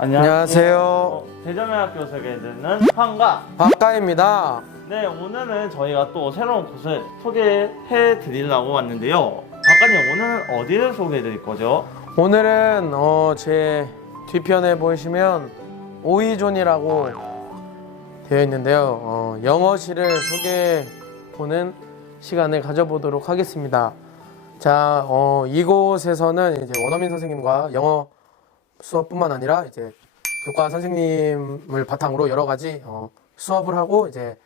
안녕하세요. 어, 대전외학교 소개해드리는 황가. 박가입니다. 네, 오늘은 저희가 또 새로운 곳을 소개해 드리려고 왔는데요. 박가님, 오늘은 어디를 소개해 드릴 거죠? 오늘은 어, 제 뒤편에 보시면 오이존이라고 되어 있는데요. 어, 영어실을 소개해 보는 시간을 가져보도록 하겠습니다. 자, 어, 이곳에서는 이제 원어민 선생님과 영어 수업뿐만 아니라 이제 교과 선생님을 바탕으로 여러 가지 어, 수업을 하고 이제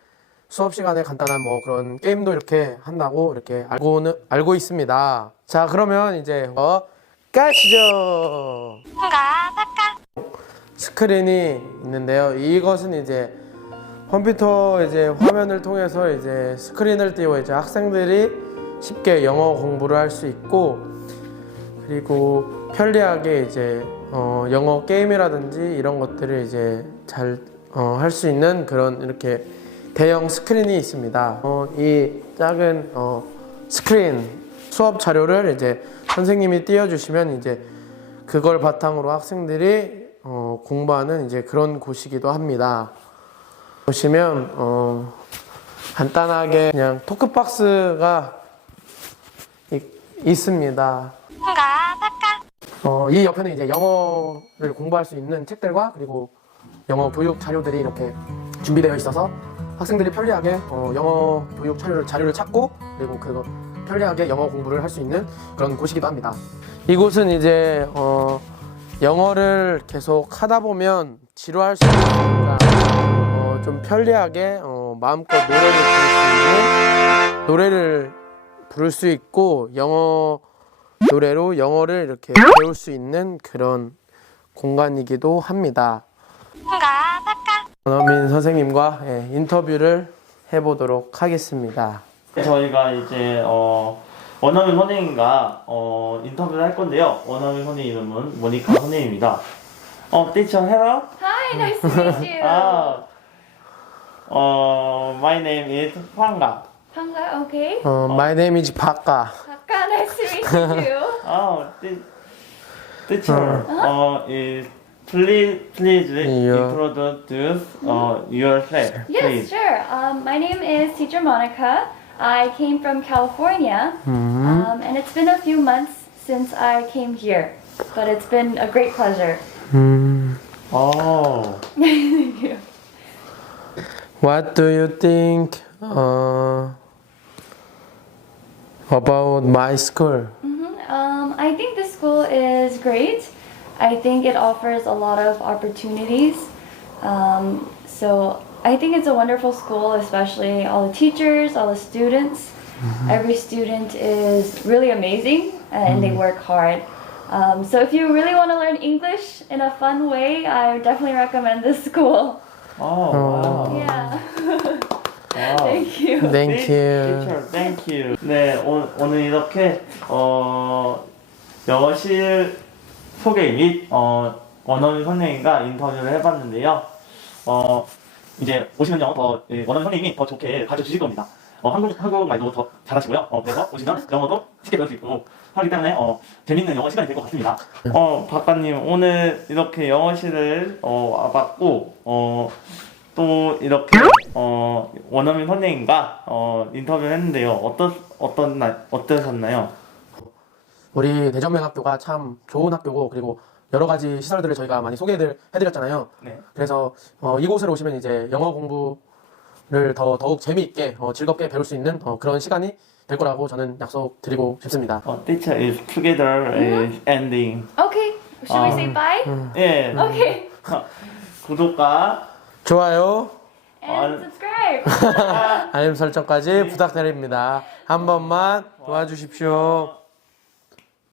수업 시간에 간단한 뭐 그런 게임도 이렇게 한다고 이렇게 알고는 알고 있습니다. 자, 그러면 이제 어, 가시죠. 스크린이 있는데요. 이것은 이제 컴퓨터 이제 화면을 통해서 이제 스크린을 띄워 이제 학생들이 쉽게 영어 공부를 할 수 있고 그리고 편리하게 이제 어, 영어 게임이라든지 이런 것들을 이제 잘 할수 있는 그런 이렇게 대형 스크린이 있습니다. 어, 이 작은 어, 스크린 수업 자료를 이제 선생님이 띄워주시면 이제 그걸 바탕으로 학생들이 어, 공부하는 이제 그런 곳이기도 합니다. 보시면 어, 간단하게 그냥 토크박스가 있, 있습니다. 어, 이 옆에는 이제 영어를 공부할 수 있는 책들과 그리고 영어 교육 자료들이 이렇게 준비되어 있어서 학생들이 편리하게 어, 영어 교육 자료를, 자료를 찾고 그리고 그거 편리하게 영어 공부를 할 수 있는 그런 곳이기도 합니다. 이곳은 이제 어, 영어를 계속 하다 보면 지루할 수 있으니까 어, 좀 편리하게 어, 마음껏 노래를 부를 수 있는 노래를 부를 수 있고 영어 노래로 영어를 이렇게 배울 수 있는 그런 공간이기도 합니다. 원어민 선생님과 예, 인터뷰를 해보도록 하겠습니다. 저희가 이제 어, 원어민 선생님과 어, 인터뷰를 할 건데요. 원어민 선생님 이름은 모니카 선생님입니다. 어, teacher, hello. Hi, nice to meet you. 아, 어, my name is 황가. Panga, okay. Uh, my name is Paka. Paka, nice to meet you. Oh, the uh-huh. teacher. Uh, is please please introduce uh, yourself. Yes, please. sure. Um, my name is Teacher Monica. I came from California, mm-hmm. um, and it's been a few months since I came here, but it's been a great pleasure. Mm-hmm. Oh, Thank you. What do you think? Uh, about my school. Mm-hmm. Um, I think the school is great. I think it offers a lot of opportunities. Um, so I think it's a wonderful school, especially all the teachers, all the students. Mm-hmm. Every student is really amazing and mm-hmm. they work hard. Um, so if you really want to learn English in a fun way, I definitely recommend this school. Oh, wow. Yeah. wow. Thank you. Thank you. Thank you. 네, 오, 오늘 이렇게 어, 영어실 소개 및 어, 원어민 선생님과 인터뷰를 해봤는데요. 어, 이제 오시면요, 더 예, 원어민 선생님이 더 좋게 가르쳐 주실 겁니다. 어, 한국 한국 말도 더 잘하시고요. 어, 그래서 오시면 영어도 쉽게 배울 수 있고 하기 때문에 어, 재밌는 영어 시간이 될 것 같습니다. 어, 박사님 오늘 이렇게 영어실을 어, 와봤고 어, 또 이렇게 어, 원어민 선생님과 어, 인터뷰를 했는데요. 어떤 어떤 날 어떠셨나요? 우리 대전맹학교가 참 좋은 학교고 그리고 여러 가지 시설들을 저희가 많이 소개를 해드렸잖아요. 네. 그래서 어, 이곳을 오시면 이제 영어 공부를 더 더욱 재미있게 어, 즐겁게 배울 수 있는 어, 그런 시간이 될 거라고 저는 약속드리고 싶습니다. 어, teacher is together is ending. Okay. Should we say bye? 예. Okay. 구독과 좋아요, And subscribe. 알림 설정까지 부탁드립니다. 한 번만 도와주십시오.